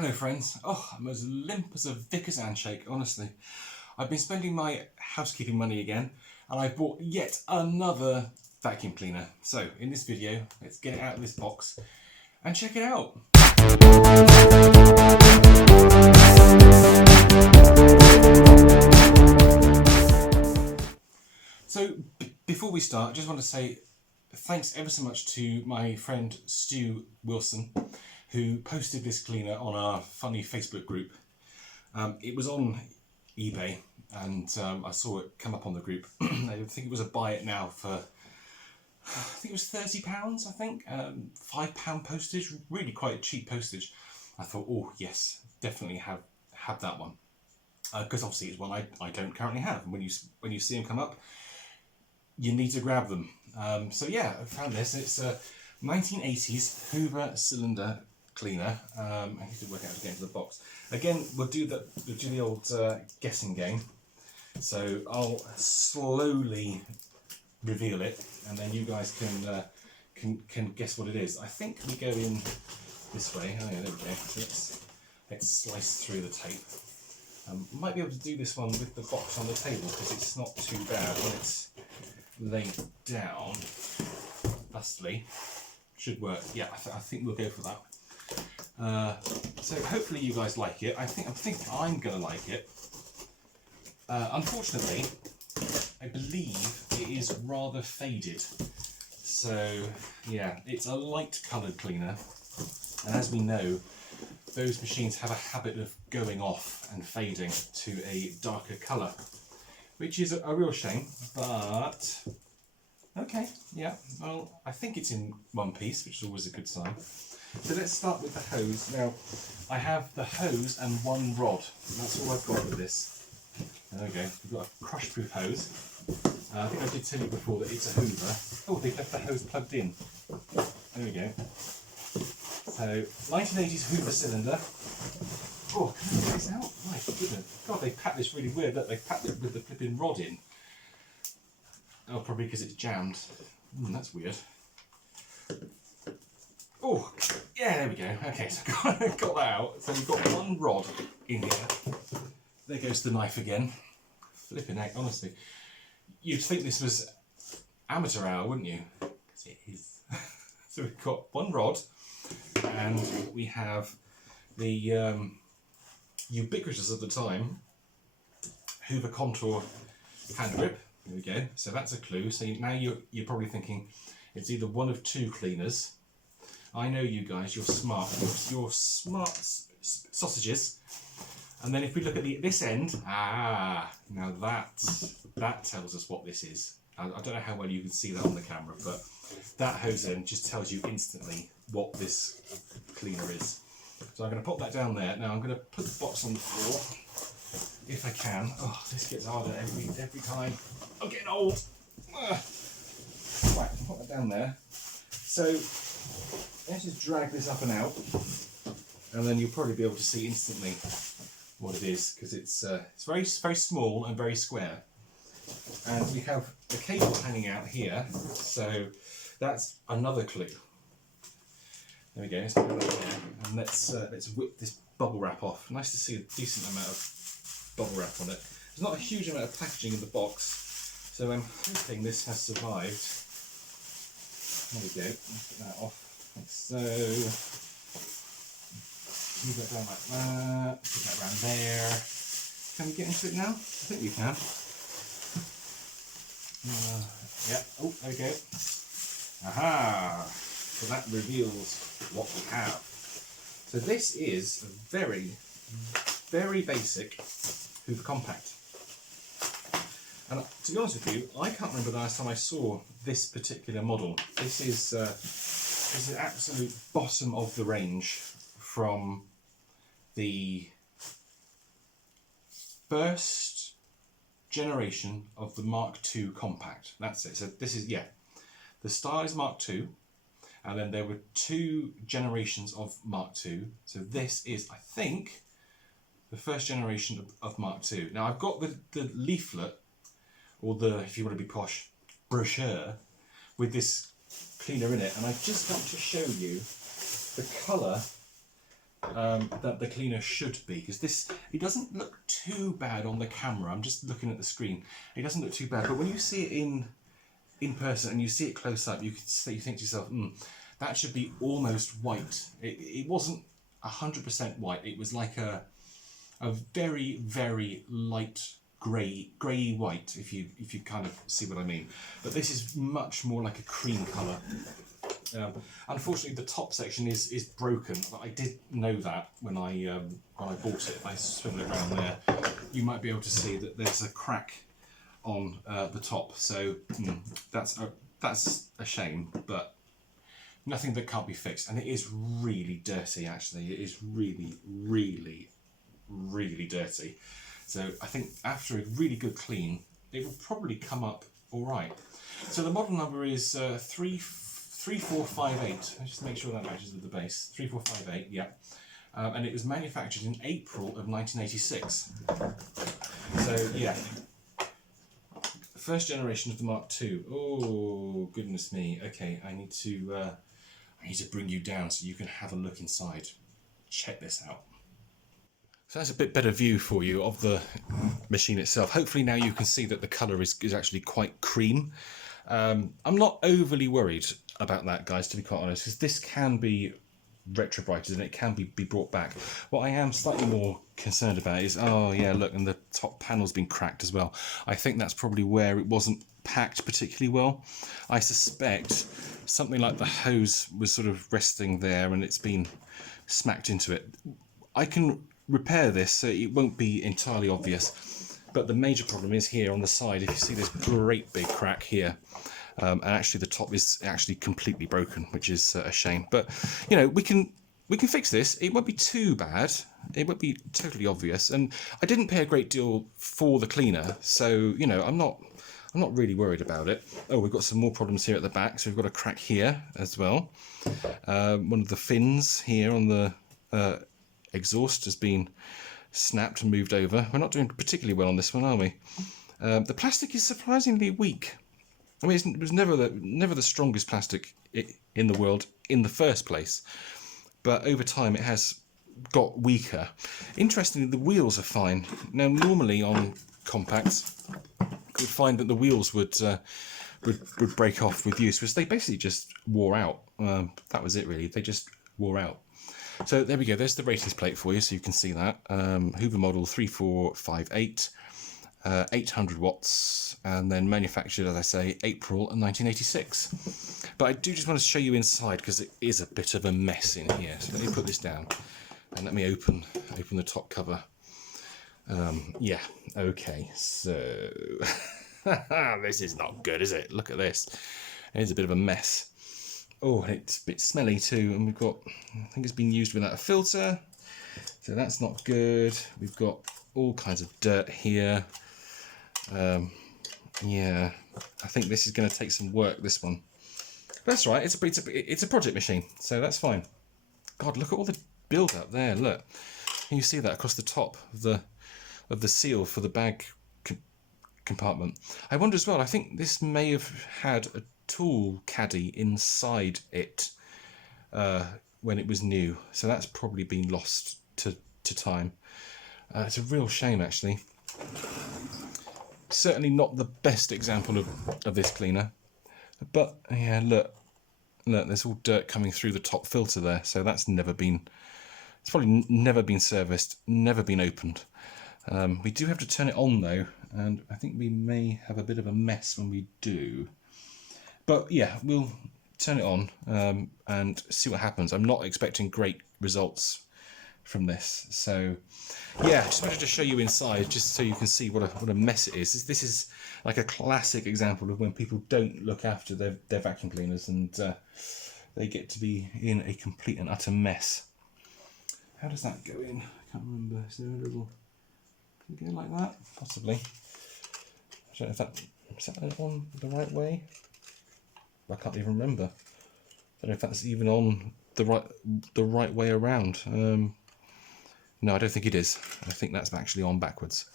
Hello friends. Oh, I'm as limp as a vicar's handshake, honestly. I've been spending my housekeeping money again, and I bought yet another vacuum cleaner. So, in this video, let's get it out of this box and check it out. So, before we start, I just want to say thanks ever so much to my friend Stu Wilson, who posted this cleaner on our funny Facebook group. It was on eBay, and I saw it come up on the group. I think it was a buy it now for, I think it was £30, I think. £5 postage, really quite cheap postage. I thought, oh yes, definitely have that one. Because obviously it's one I don't currently have. And when you see them come up, you need to grab them. So yeah, I found this. It's a 1980s Hoover cylinder cleaner. I need to work out how to get into the box. Again, we'll do the old guessing game. So I'll slowly reveal it, and then you guys can guess what it is. I think we go in this way. Oh yeah, there we go. So let's slice through the tape. Might be able to do this one with the box on the table because it's not too bad when it's laid down. Thusly, should work. Yeah, I think we'll go for that. So hopefully you guys like it. I think I'm gonna like it. Unfortunately, I believe it is rather faded. So yeah, it's a light coloured cleaner, and as we know, those machines have a habit of going off and fading to a darker colour, which is a real shame, but okay, yeah, well, I think it's in one piece, which is always a good sign. So let's start with the hose. Now, I have the hose and one rod. That's all I've got with this. There we go. We've got a crush-proof hose. I think I did tell you before that it's a Hoover. Oh, they've left the hose plugged in. There we go. So, 1980s Hoover cylinder. Oh, can I get this out? My goodness. God, they packed this really weird. Look, they packed it with the flipping rod in. Oh, probably because it's jammed. That's weird. Oh, yeah, there we go. Okay, so got that out. So we've got one rod in here. There goes the knife again. Flipping heck, honestly. You'd think this was amateur hour, wouldn't you? Because it is. So we've got one rod, and we have the ubiquitous at the time Hoover Contour hand grip. There we go. So that's a clue. So now you're probably thinking it's either one of two cleaners. I know you guys, you're smart. You're smart sausages. And then if we look at this end, now that tells us what this is. I don't know how well you can see that on the camera, but that hose end just tells you instantly what this cleaner is. So I'm going to pop that down there. Now I'm going to put the box on the floor, if I can. Oh, this gets harder every time. I'm getting old. Right, I'll put that down there. So let's just drag this up and out, and then you'll probably be able to see instantly what it is, because it's very small and very square. And we have the cable hanging out here, so that's another clue. There we go. Let's put that there, and let's whip this bubble wrap off. Nice to see a decent amount of bubble wrap on it. There's not a huge amount of packaging in the box, so I'm hoping this has survived. There we go. Let's get that off. Like so. Move that down like that. Put that around there. Can we get into it now? I think we can. Yeah. Oh, there we go. Aha! So that reveals what we have. So this is a very, very basic Hoover Compact. And to be honest with you, I can't remember the last time I saw this particular model. This is the absolute bottom of the range from the first generation of the Mk2 Compact. That's it. So this is, yeah, the style is Mk2, and then there were two generations of Mk2. So this is, I think, the first generation of Mk2. Now I've got the leaflet, or the, if you want to be posh, brochure with this cleaner in it, and I've just got to show you the colour that the cleaner should be, because it doesn't look too bad on the camera. I'm just looking at the screen. It doesn't look too bad, but when you see it in person and you see it close up, you think to yourself, that should be almost white. It wasn't 100% white. It was like a very, very light grey white, if you kind of see what I mean. But this is much more like a cream colour. Unfortunately, the top section is broken. But I did know that when I bought it. If I swivel it around there, you might be able to see that there's a crack on the top. So that's a shame, but nothing that can't be fixed. And it is really dirty. Actually, it is really, really, really dirty. So I think after a really good clean, it will probably come up all right. So the model number is 3458. Let's just make sure that matches with the base. 3458, yeah. And it was manufactured in April of 1986. So yeah, first generation of the Mark II. Oh goodness me. Okay, I need to bring you down so you can have a look inside. Check this out. So that's a bit better view for you of the machine itself. Hopefully now you can see that the colour is actually quite cream. I'm not overly worried about that, guys, to be quite honest, because this can be retrobrighted and it can be brought back. What I am slightly more concerned about is, oh yeah, look, and the top panel's been cracked as well. I think that's probably where it wasn't packed particularly well. I suspect something like the hose was sort of resting there and it's been smacked into it. I can repair this so it won't be entirely obvious, but the major problem is here on the side. If you see this great big crack here, and actually the top is actually completely broken, which is a shame. But you know, we can fix this. It won't be too bad. It won't be totally obvious. And I didn't pay a great deal for the cleaner, so you know, I'm not really worried about it. Oh, we've got some more problems here at the back. So we've got a crack here as well. One of the fins here on the exhaust has been snapped and moved over. We're not doing particularly well on this one, are we? The plastic is surprisingly weak. I mean, it was never the strongest plastic in the world in the first place, but over time it has got weaker. Interestingly, the wheels are fine. Now, normally on compacts, you would find that the wheels would break off with use, because they basically just wore out. That was it, really. They just wore out. So there we go. There's the ratings plate for you, so you can see that. Hoover model 3458. 800 watts, and then manufactured, as I say, April 1986. But I do just want to show you inside because it is a bit of a mess in here. So let me put this down and let me open the top cover. Yeah, okay, so this is not good, is it? Look at this. It's a bit of a mess. Oh, it's a bit smelly too, and we've got, I think it's been used without a filter, so that's not good. We've got all kinds of dirt here. Yeah, I think this is going to take some work, this one. But that's right, it's a project machine, so that's fine. God, look at all the build up there, look. Can you see that across the top of the seal for the bag compartment? I wonder as well, I think this may have had a tool caddy inside it when it was new, so that's probably been lost to time. It's a real shame, actually. Certainly not the best example of this cleaner, but yeah, look, there's all dirt coming through the top filter there, so it's probably never been serviced, never been opened. We do have to turn it on though, and I think we may have a bit of a mess when we do. But yeah, we'll turn it on and see what happens. I'm not expecting great results from this, so yeah, just wanted to show you inside just so you can see what a mess it is. This is like a classic example of when people don't look after their vacuum cleaners and they get to be in a complete and utter mess. How does that go in? I can't remember. Is there a little, can it go like that? Possibly. I don't know if is that on the right way? I can't even remember. I don't know if that's even on the right way around. No, I don't think it is. I think that's actually on backwards.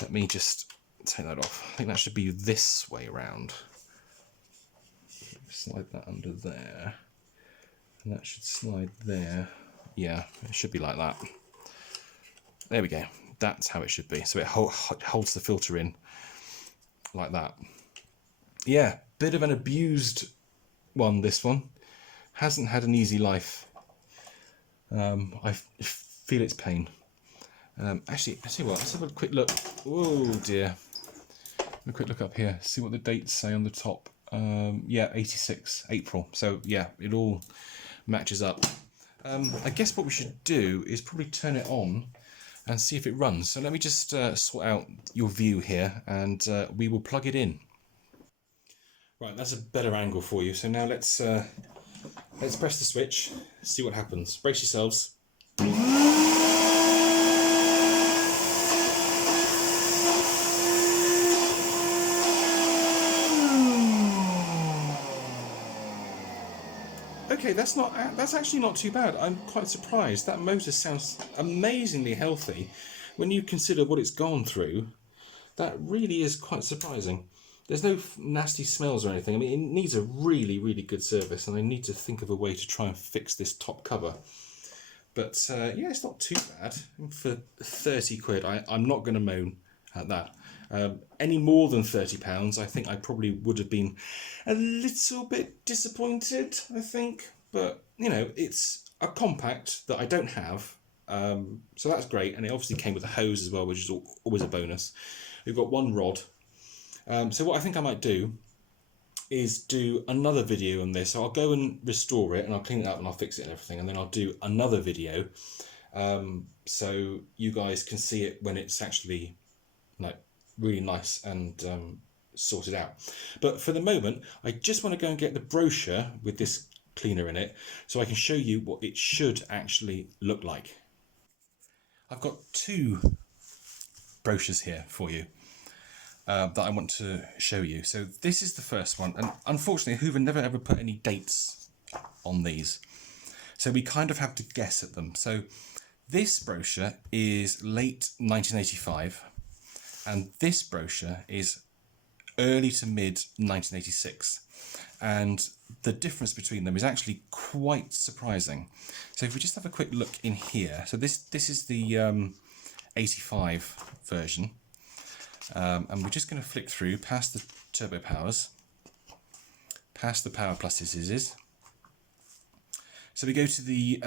Let me just take that off. I think that should be this way around. Slide that under there. And that should slide there. Yeah, it should be like that. There we go. That's how it should be. So it holds the filter in like that. Yeah, bit of an abused one, this one. Hasn't had an easy life. I feel its pain. Actually, let's see what. Let's have a quick look. Oh dear. A quick look up here. See what the dates say on the top. Yeah, 86 April. So yeah, it all matches up. I guess what we should do is probably turn it on and see if it runs. So let me just sort out your view here, and we will plug it in. Right, that's a better angle for you. So now let's press the switch, see what happens. Brace yourselves. Okay, that's actually not too bad. I'm quite surprised. That motor sounds amazingly healthy when you consider what it's gone through. That really is quite surprising. There's no nasty smells or anything. I mean, it needs a really, really good service, and I need to think of a way to try and fix this top cover. But yeah, it's not too bad. For 30 quid, I'm not going to moan at that. Any more than £30, I think I probably would have been a little bit disappointed, I think. But, you know, it's a compact that I don't have. So that's great. And it obviously came with a hose as well, which is always a bonus. We've got one rod. So what I think I might do is do another video on this. So I'll go and restore it, and I'll clean it up and I'll fix it and everything. And then I'll do another video so you guys can see it when it's actually like really nice and sorted out. But for the moment, I just want to go and get the brochure with this cleaner in it so I can show you what it should actually look like. I've got two brochures here for you that I want to show you. So this is the first one, and unfortunately Hoover never ever put any dates on these, so we kind of have to guess at them. So this brochure is late 1985 and this brochure is early to mid 1986, and the difference between them is actually quite surprising. So if we just have a quick look in here, so this is the 85 version. And we're just going to flick through past the turbo powers, past the power pluses. So we go to the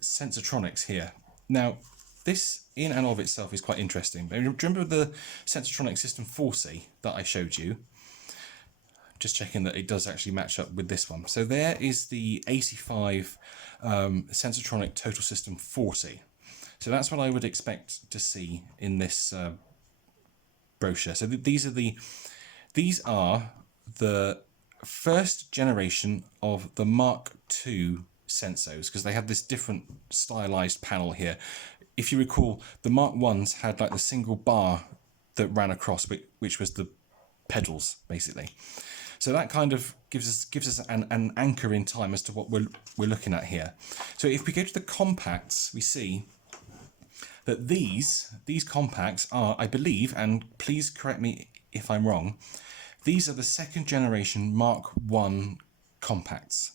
Sensotronics here. Now, this in and of itself is quite interesting. But remember the Sensotronic System 40 that I showed you? Just checking that it does actually match up with this one. So there is the 85 Sensotronic Total System 40. So that's what I would expect to see in this brochure. So these are the first generation of the Mk2 sensors, because they have this different stylized panel here. If you recall, the Mk1s had like the single bar that ran across, which was the pedals basically. So that kind of gives us an anchor in time as to what we're looking at here. So if we go to the compacts, we see that these compacts are, I believe, and please correct me if I'm wrong, these are the second generation Mk1 compacts.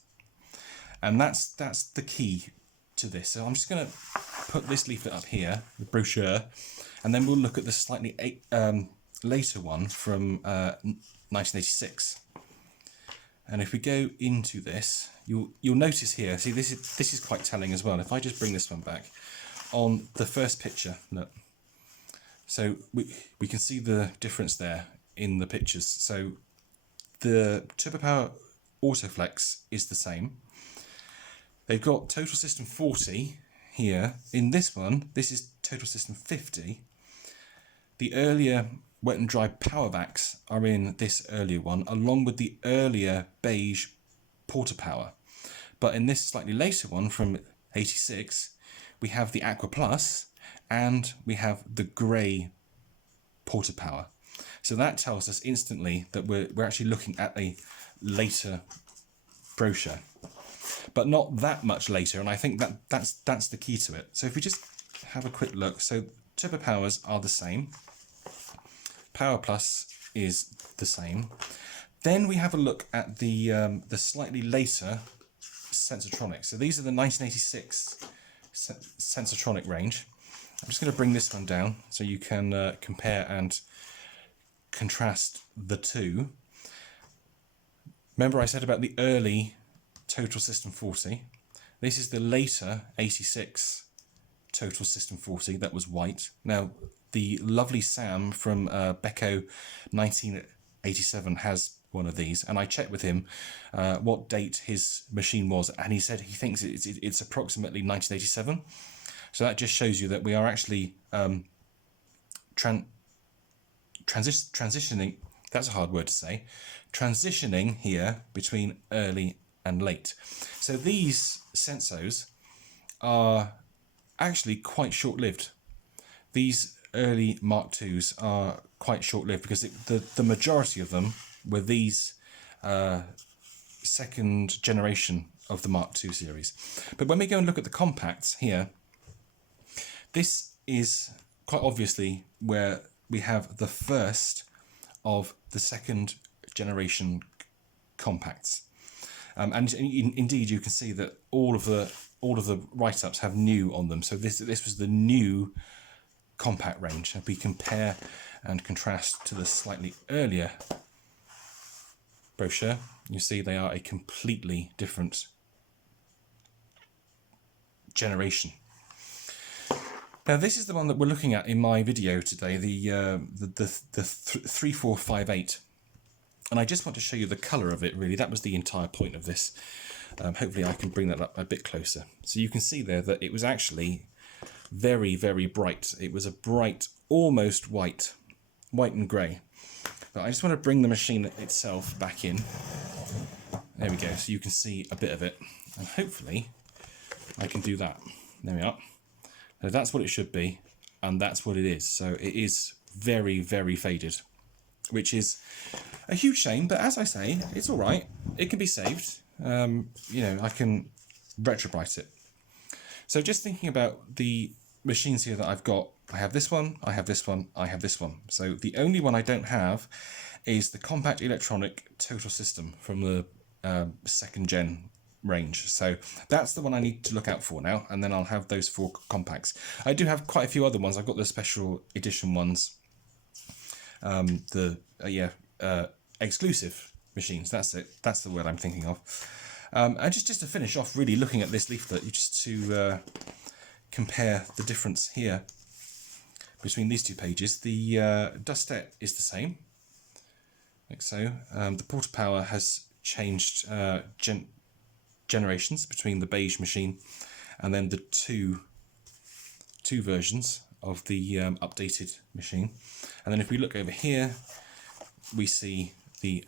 And that's the key to this. So I'm just going to put this leaflet up here, the brochure, and then we'll look at the slightly later one from 1986. And if we go into this, you'll notice here, see this is quite telling as well. If I just bring this one back, on the first picture, look. So we can see the difference there in the pictures. So the Turbo Power Autoflex is the same. They've got Total System 40 here. In this one, this is Total System 50. The earlier wet and dry power vacs are in this earlier one, along with the earlier beige Porta Power. But in this slightly later one from 86, we have the Aqua Plus and we have the grey Porta Power. So that tells us instantly that we're actually looking at a later brochure, but not that much later. And I think that's the key to it. So if we just have a quick look, so Turbo Powers are the same. Power Plus is the same. Then we have a look at the slightly later Sensotronic. So these are the 1986 Sensotronic range. I'm just going to bring this one down so you can compare and contrast the two. Remember I said about the early Total System 40. This is the later 86 Total System 40 that was white. Now the lovely Sam from Mk2 1987 has one of these, and I checked with him what date his machine was, and he said he thinks it's approximately 1987. So that just shows you that we are actually transitioning, that's a hard word to say, transitioning here between early and late. So these Sensos are actually quite short-lived. These early Mark IIs are quite short-lived because the majority of them were these second generation of the Mark II series. But when we go and look at the compacts here, this is quite obviously where we have the first of the second generation compacts. And indeed, you can see that all of the write-ups have new on them. So this was the new compact range. If we compare and contrast to the slightly earlier brochure, you see they are a completely different generation. Now this is the one that we're looking at in my video today, the 3458. And I just want to show you the colour of it, really. That was the entire point of this. Hopefully I can bring that up a bit closer. So you can see there that it was actually very, very bright. It was a bright, almost white and grey. But I just want to bring the machine itself back in. There we go, so you can see a bit of it. And hopefully I can do that. There we are. So that's what it should be, and that's what it is. So it is very, very faded, which is a huge shame, but as I say, it's all right. It can be saved. You know, I can retrobrite it. So just thinking about the machines here that I've got, I have this one, I have this one, I have this one. So the only one I don't have is the Compact Electronic Total System from the second gen range. So that's the one I need to look out for now, and then I'll have those 4 compacts. I do have quite a few other ones. I've got the special edition ones, exclusive machines. That's it. That's the word I'm thinking of. And just to finish off, really looking at this leaflet, just to compare the difference here between these two pages. The dustette is the same, like so. The porta power has changed generations between the beige machine and then the two versions of the updated machine. And then if we look over here, we see the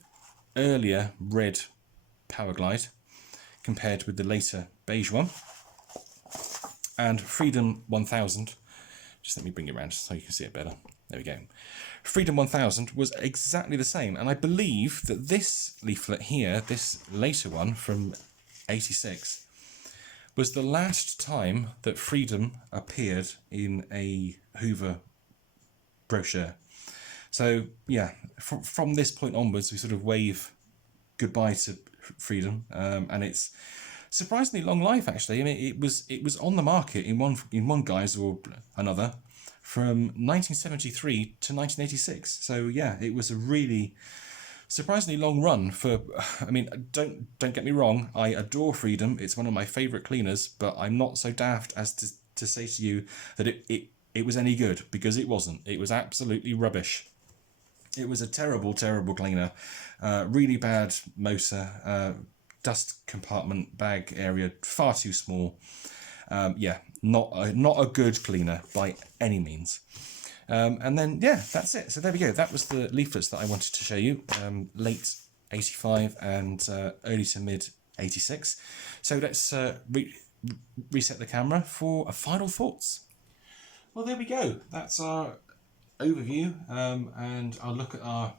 earlier red Power Glide compared with the later beige one. And Freedom 1000, just let me bring it around so you can see it better. There we go. Freedom 1000 was exactly the same, and I believe that this leaflet here, this later one from 86, was the last time that Freedom appeared in a Hoover brochure. So yeah, from this point onwards, we sort of wave goodbye to Freedom, and it's surprisingly long life actually. I mean, it was on the market in one guise or another from 1973 to 1986. So yeah, it was a really surprisingly long run for, I mean, don't get me wrong, I adore Freedom. It's one of my favourite cleaners, but I'm not so daft as to say to you that it was any good, because it wasn't. It was absolutely rubbish. It was a terrible, terrible cleaner. Really bad motor, dust compartment bag area, far too small. Yeah, not a good cleaner by any means. And then, yeah, that's it. So there we go. That was the leaflets that I wanted to show you, late 85 and early to mid 86. So let's reset the camera for a final thoughts. Well, there we go. That's our overview and our look at our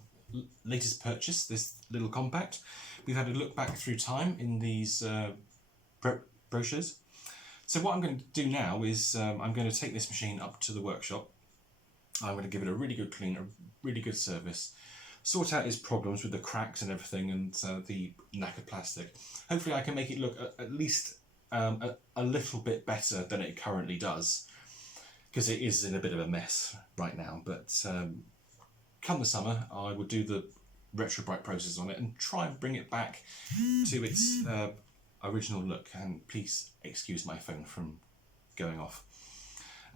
latest purchase, this little compact. We've had a look back through time in these brochures. So what I'm going to do now is I'm going to take this machine up to the workshop. I'm going to give it a really good clean, a really good service. sort out its problems with the cracks and everything and the knackered plastic. Hopefully I can make it look at least a little bit better than it currently does, because it is in a bit of a mess right now. But come the summer, I will do the retro bright process on it and try and bring it back to its original look. And please excuse my phone from going off.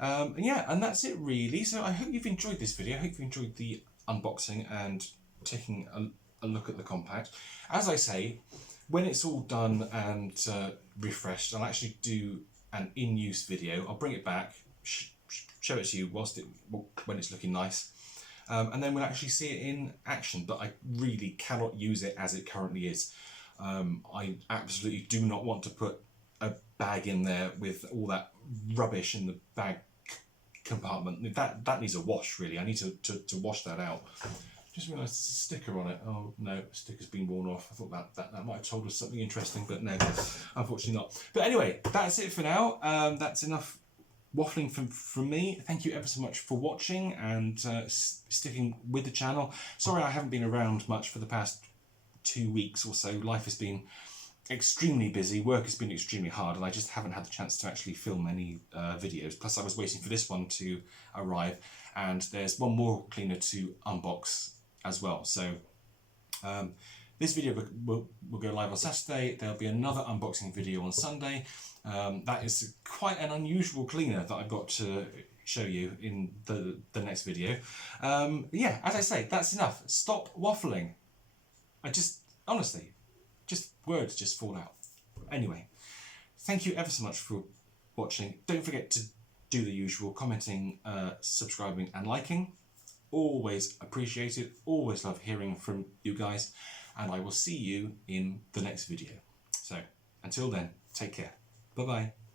Yeah, and that's it really. So I hope you've enjoyed this video. I hope you've enjoyed the unboxing and taking a look at the Compact. As I say, when it's all done and refreshed, I'll actually do an in-use video. I'll bring it back, show it to you when it's looking nice, and then we'll actually see it in action. But I really cannot use it as it currently is. I absolutely do not want to put a bag in there with all that rubbish in the bag compartment. That needs a wash really. I need to wash that out. Just realised there's a sticker on it. Oh no, the sticker's been worn off. I thought that might have told us something interesting, but no, unfortunately not. But anyway, that's it for now. That's enough waffling from me. Thank you ever so much for watching and sticking with the channel. Sorry I haven't been around much for the past 2 weeks or so. Life has been extremely busy, work has been extremely hard, and I just haven't had the chance to actually film any videos. Plus I was waiting for this one to arrive, and there's one more cleaner to unbox as well. So this video will go live on Saturday. There'll be another unboxing video on Sunday. That is quite an unusual cleaner that I've got to show you in the next video. Yeah, as I say, that's enough. Stop waffling. Honestly, words just fall out. Anyway, thank you ever so much for watching. Don't forget to do the usual: commenting, subscribing and liking. Always appreciate it. Always love hearing from you guys, and I will see you in the next video. So until then, take care. Bye bye.